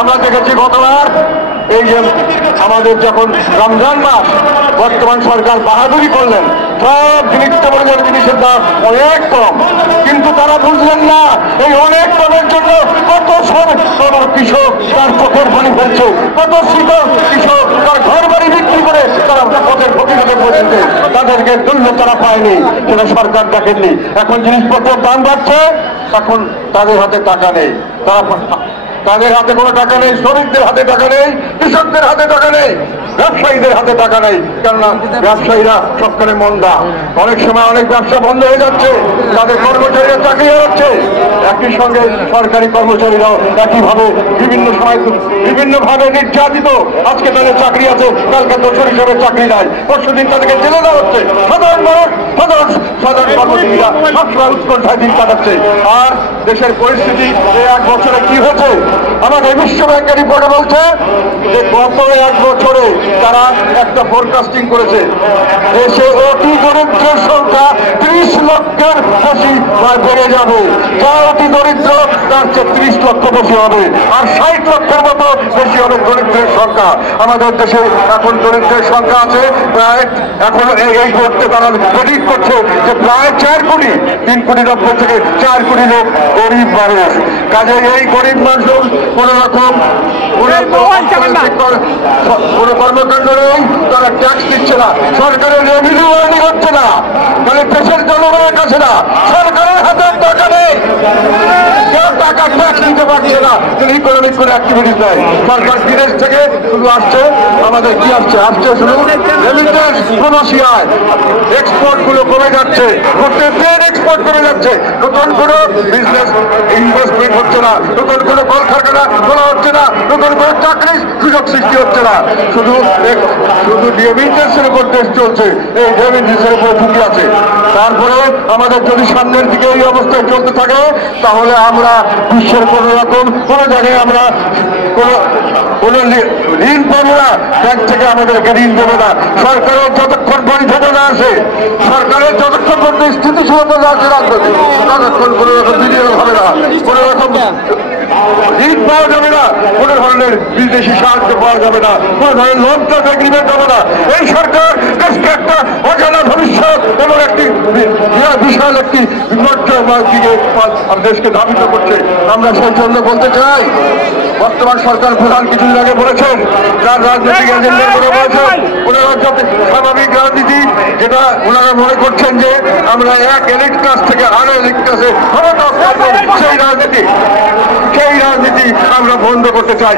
আমরা দেখেছি গতবার এই যে আমাদের যখন রমজান মাস বর্তমান সরকার বাহাদুরি করলেন, সব নিত্যপ্রয়োজনীয় জিনিসের দাম অনেক কম, কিন্তু তারা বুঝলেন না এই অনেক কমের জন্য কত কৃষক তার চোখের পানি ফেলছে, কত শীতল কৃষক তার ঘর বাড়ি বিক্রি করে তারা পথের প্রতিরোধে পড়েছে, তাদেরকে তুল্য তারা পায়নি, সেটা সরকার দেখেননি। এখন জিনিসপত্রের দাম বাড়ছে, এখন তাদের হাতে টাকা নেই, তাদের হাতে কোনো টাকা নেই, শ্রমিকদের হাতে টাকা নেই, কৃষকদের হাতে টাকা নেই, ব্যবসায়ীদের হাতে টাকা নেই, কেননা ব্যবসায়ীরা সবখানে মন্দা, অনেক সময় অনেক ব্যবসা বন্ধ হয়ে যাচ্ছে, তাদের কর্মচারীরা চাকরি হারাচ্ছে, একই সঙ্গে সরকারি কর্মচারীরাও একইভাবে বিভিন্ন সময় বিভিন্নভাবে নির্যাতিত। আজকে তাদের চাকরি আছে, কালকে দোষর হিসাবে চাকরি নাই, পরশুদিন তাদেরকে জেলে দেওয়া হচ্ছে। সাধারণ মানুষ সাধারণ কর্মজীবীরা সবসময় উৎকণ্ঠায় দিন কাটাচ্ছে। আর দেশের পরিস্থিতি এই 1 বছরে কি হয়েছে, আমাদের বিশ্ব ব্যাংকের রিপোর্টে বলছে যে গত 1 বছরে তারা একটা ফোরকাস্টিং করেছে, দেশে অতি দরিদ্রের সংখ্যা 30 লক্ষের বেশি বেড়ে যাবে, যা অতি দরিদ্র তার চেয়ে 30 লক্ষ বেশি হবে, আর 60 লক্ষের মতো বেশি হবে দরিদ্রের সংখ্যা। আমাদের দেশে এখন দরিদ্রের সংখ্যা আছে প্রায়, এখন এই মুহূর্তে তারা প্রেডিক্ট করছে যে প্রায় 4 কোটি, 3 কোটি 90 থেকে 4 কোটি লোক গরিব মানুষ। কাজে এই গরিব মানুষ কোন রকম কোন কর্মকাণ্ড নেই, তারা ট্যাক্স দিচ্ছে না, সরকারের রেভিনিউ আর্নিং হচ্ছে না, তাহলে দেশের জনগণের কাছে না, সরকারের হাতে টাকা নেই, কেউ টাকা ট্যাক্স দিতে পারছে না, ইকোনমিক কোনো অ্যাক্টিভিটিস নেই। সরকার বিদেশ থেকে শুধু আসছে, আমাদের কি আসছে শুধু রেমিটেন্স, প্রবাসী আয়, এক্সপোর্ট গুলো কমে যাচ্ছে, প্রত্যেকদিন এক্সপোর্ট কমে যাচ্ছে, নতুন কোনো বিজনেস ইনভেস্টমেন্ট হচ্ছে না, নতুন কোনো কলকারখানা খোলা হচ্ছে না, নতুন কোনো চাকরির সুযোগ সৃষ্টি হচ্ছে না, শুধু রেমিটেন্সের উপর দেশ চলছে, এই রেমিটেন্সের উপর ঝুঁকি আছে। তারপরে আমাদের যদি সামনের দিকে এই অবস্থায় চলতে থাকে, তাহলে আমরা বিশ্বের কোন রকম কোন জায়গায় আমরা কোন ঋণ পাবো না, ব্যাংক থেকে আমাদেরকে ঋণ দেবে না, সরকারের যতক্ষণ বৈধতা না আসে, সরকারের যতক্ষণ পর্যন্ত স্থিতিশীলতা না আছে রাখবে, ততক্ষণ কোন রকম বিনিয়োগ হবে না, কোন রকম ঋণ পাওয়া যাবে না, কোন ধরনের বিদেশি সাহায্য পাওয়া যাবে না, কোন ধরনের লোন এগ্রিমেন্ট হবে না। এই সরকার দেশকে একটা অজানা ভবিষ্যৎ এবং একটি বিশাল একটি বিপর্যয়ের দিকে দেশকে ধাবিত করছে। আমরা সেই জন্য বলতে চাই, বর্তমান সরকার প্রধান কিছুদিন আগে বলেছেন, যার রাজনৈতিক এজেন্ডার করে বলেছেন, ওনারা স্বাভাবিক রাজনীতি, যেটা ওনারা মনে করছেন যে আমরা এক এলিট ক্লাস থেকে আরো এলিট ক্লাসে ক্ষমতা, সেই রাজনীতি আমরা বন্ধ করতে চাই।